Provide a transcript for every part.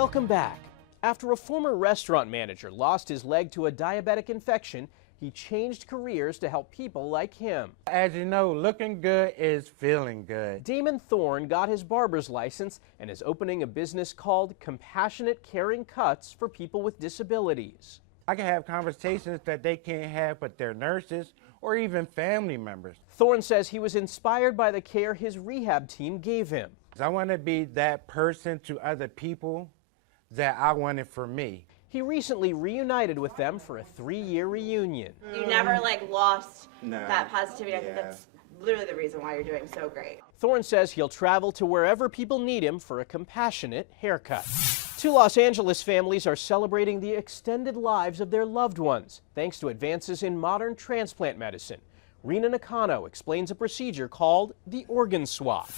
Welcome back. After a former restaurant manager lost his leg to a diabetic infection, he changed careers to help people like him. As you know, looking good is feeling good. Damon Thorne got his barber's license and is opening a business called Compassionate Caring Cuts for people with disabilities. I can have conversations that they can't have with their nurses or even family members. Thorne says he was inspired by the care his rehab team gave him. I want to be that person to other people that I wanted for me. He recently reunited with them for a 3-year reunion. You never lost that positivity. I think that's literally the reason why you're doing so great. Thorne says he'll travel to wherever people need him for a compassionate haircut. 2 Los Angeles families are celebrating the extended lives of their loved ones thanks to advances in modern transplant medicine. Rena Nakano explains a procedure called the organ swap.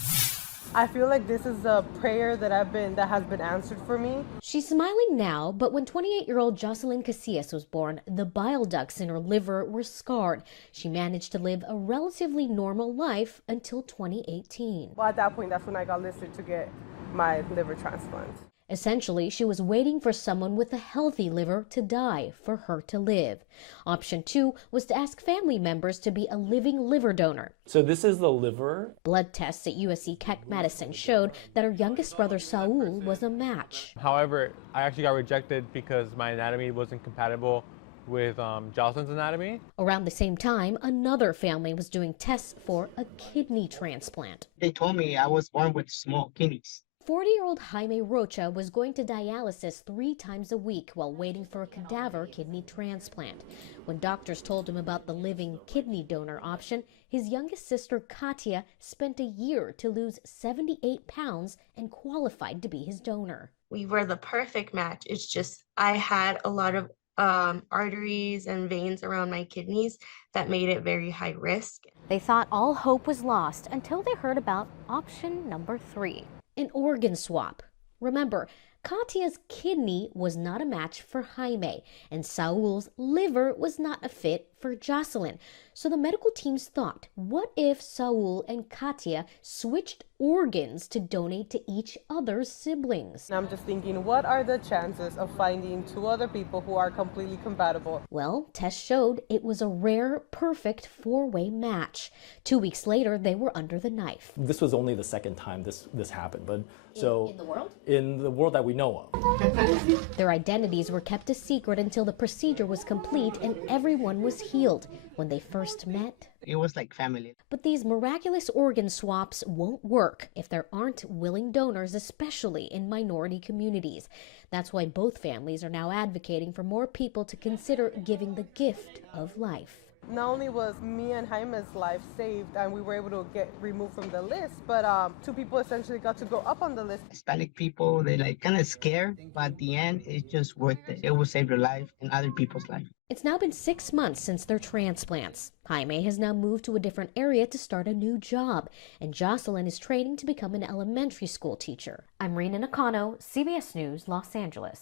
I feel like this is a prayer that has been answered for me. She's smiling now, but when 28-year-old Jocelyn Casillas was born, the bile ducts in her liver were scarred. She managed to live a relatively normal life until 2018. Well, at that point, that's when I got listed to get my liver transplant. Essentially, she was waiting for someone with a healthy liver to die for her to live. Option 2 was to ask family members to be a living liver donor. So this is the liver. Blood tests at USC Keck Medicine showed that her youngest brother Saul was a match. However, I actually got rejected because my anatomy wasn't compatible with Jocelyn's anatomy. Around the same time, another family was doing tests for a kidney transplant. They told me I was born with small kidneys. 40-year-old Jaime Rocha was going to dialysis 3 times a week while waiting for a cadaver kidney transplant. When doctors told him about the living kidney donor option, his youngest sister Katia spent a year to lose 78 pounds and qualified to be his donor. We were the perfect match. It's just I had a lot of arteries and veins around my kidneys that made it very high risk. They thought all hope was lost until they heard about option number 3. An organ swap. Remember, Katia's kidney was not a match for Jaime, and Saul's liver was not a fit for Jocelyn. So the medical teams thought, what if Saul and Katia switched organs to donate to each other's siblings? And I'm just thinking, what are the chances of finding 2 other people who are completely compatible? Well, tests showed it was a rare, perfect 4-way match. 2 weeks later, they were under the knife. This was only the second time this happened, but so in the world? In the world that we know of. Their identities were kept a secret until the procedure was complete and everyone was healed. When they first met, it was like family. But these miraculous organ swaps won't work if there aren't willing donors, especially in minority communities. That's why both families are now advocating for more people to consider giving the gift of life. Not only was me and Jaime's life saved and we were able to get removed from the list, but 2 people essentially got to go up on the list. Hispanic people, they kind of scared, but at the end, it's just worth it. It will save your life and other people's life. It's now been 6 months since their transplants. Jaime has now moved to a different area to start a new job, and Jocelyn is training to become an elementary school teacher. I'm Rena Nakano, CBS News, Los Angeles.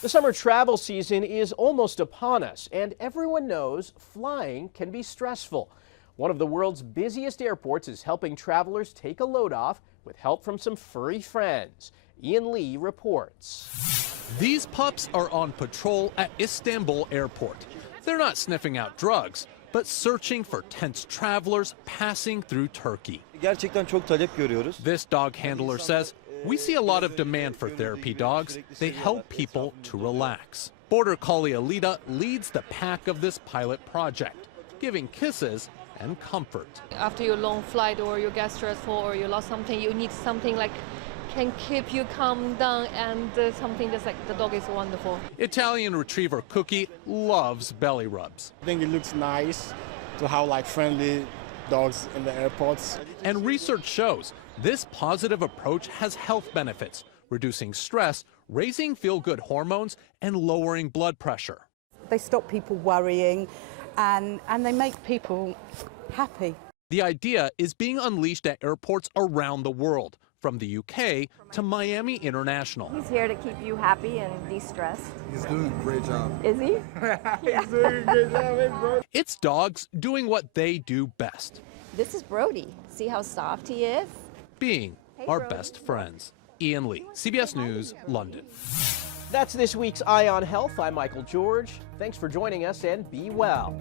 The summer travel season is almost upon us, and everyone knows flying can be stressful. One of the world's busiest airports is helping travelers take a load off with help from some furry friends. Ian Lee reports. These pups are on patrol at Istanbul Airport. They're not sniffing out drugs, but searching for tense travelers passing through Turkey. Gerçekten çok talep görüyoruz. This dog handler says, we see a lot of demand for therapy dogs. They help people to relax. Border Collie Alita leads the pack of this pilot project, giving kisses and comfort. After your long flight or you get stressful or you lost something, you need something like can keep you calm down, and something that's like the dog is wonderful. Italian Retriever Cookie loves belly rubs. I think it looks nice to have friendly dogs in the airports. And research shows this positive approach has health benefits, reducing stress, raising feel-good hormones, and lowering blood pressure. They stop people worrying and they make people happy. The idea is being unleashed at airports around the world, from the UK to Miami International. He's here to keep you happy and de-stressed. He's doing a great job. Is he? He's doing a great job, bro. It's dogs doing what they do best. This is Brody. See how soft he is? Being our best friends. Ian Lee, CBS News, London. That's this week's Eye on Health. I'm Michael George. Thanks for joining us and be well.